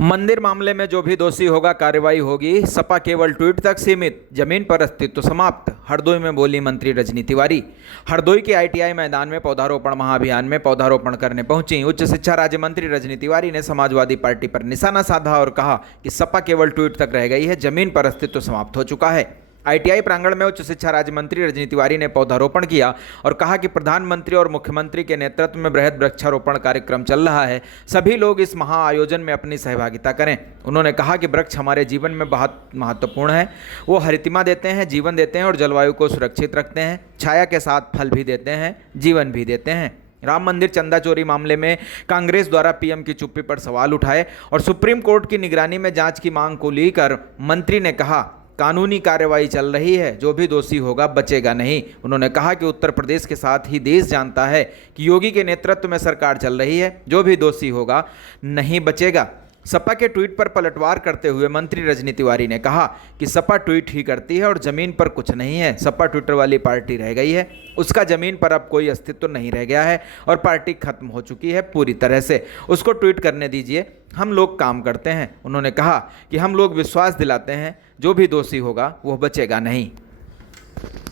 मंदिर मामले में जो भी दोषी होगा कार्रवाई होगी। सपा केवल ट्वीट तक सीमित, जमीन पर अस्तित्व समाप्त। हरदोई में बोली मंत्री रजनी तिवारी। हरदोई के आईटीआई मैदान में पौधारोपण महाअभियान में पौधारोपण करने पहुंची उच्च शिक्षा राज्य मंत्री रजनी तिवारी ने समाजवादी पार्टी पर निशाना साधा और कहा कि सपा केवल ट्वीट तक रह गई है, जमीन पर अस्तित्व समाप्त हो चुका है। आईटीआई प्रांगण में उच्च शिक्षा राज्य मंत्री रजनी तिवारी ने पौधारोपण किया और कहा कि प्रधानमंत्री और मुख्यमंत्री के नेतृत्व में बृहद वृक्षारोपण कार्यक्रम चल रहा है, सभी लोग इस महाआयोजन में अपनी सहभागिता करें। उन्होंने कहा कि वृक्ष हमारे जीवन में बहुत महत्वपूर्ण है, वो हरितिमा देते हैं, जीवन देते हैं और जलवायु को सुरक्षित रखते हैं, छाया के साथ फल भी देते हैं, जीवन भी देते हैं। राम मंदिर चंदा चोरी मामले में कांग्रेस द्वारा पीएम की चुप्पी पर सवाल उठाए और सुप्रीम कोर्ट की निगरानी में जांच की मांग को लेकर मंत्री ने कहा, कानूनी कार्रवाई चल रही है, जो भी दोषी होगा बचेगा नहीं। उन्होंने कहा कि उत्तर प्रदेश के साथ ही देश जानता है कि योगी के नेतृत्व में सरकार चल रही है, जो भी दोषी होगा नहीं बचेगा। सपा के ट्वीट पर पलटवार करते हुए मंत्री रजनी तिवारी ने कहा कि सपा ट्वीट ही करती है और जमीन पर कुछ नहीं है। सपा ट्विटर वाली पार्टी रह गई है, उसका जमीन पर अब कोई अस्तित्व नहीं रह गया है और पार्टी खत्म हो चुकी है पूरी तरह से। उसको ट्वीट करने दीजिए, हम लोग काम करते हैं। उन्होंने कहा कि हम लोग विश्वास दिलाते हैं, जो भी दोषी होगा वह बचेगा नहीं।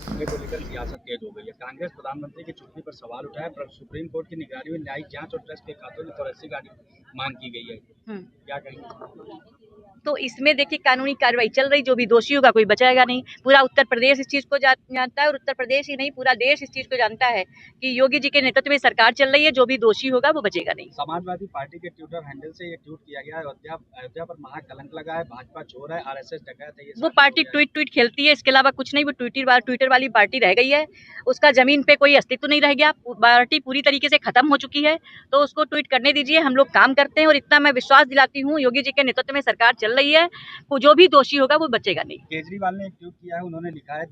मामले को लेकर सियासत तेज हो गई है। कांग्रेस प्रधानमंत्री की चुप्पी पर सवाल उठाया, पर सुप्रीम कोर्ट की निगरानी में न्यायिक जांच और ट्रस्ट के खातों की फॉरेंसिक मांग की गई है। क्या कहेंगे? तो इसमें देखिए कानूनी कार्रवाई चल रही, जो भी दोषी होगा कोई बचाएगा नहीं। पूरा उत्तर प्रदेश इस चीज को जानता है और उत्तर प्रदेश ही नहीं पूरा देश इस चीज को जानता है कि योगी जी के नेतृत्व में सरकार चल रही है, जो भी दोषी होगा वो बचेगा नहीं। समाजवादी पार्टी के ट्विटर हैंडल से ये ट्वीट किया गया है, अयोध्या पर महाकलंक लगा है, भाजपा चोर है, आरएसएस डकैत है। वो पार्टी ट्वीट खेलती है, इसके अलावा कुछ नहीं। वो ट्विटर वाली पार्टी रह गई है, उसका जमीन पे कोई अस्तित्व नहीं रह गया, पार्टी पूरी तरीके से खत्म हो चुकी है। तो उसको ट्वीट करने दीजिए, हम लोग काम करते हैं और इतना मैं विश्वास दिलाती हूँ, योगी जी के नेतृत्व में सरकार चल रही है, जो भी दोषी होगा वो बचेगा नहीं। केजरीवाल ने एक ट्वीट किया है, उन्होंने लिखा है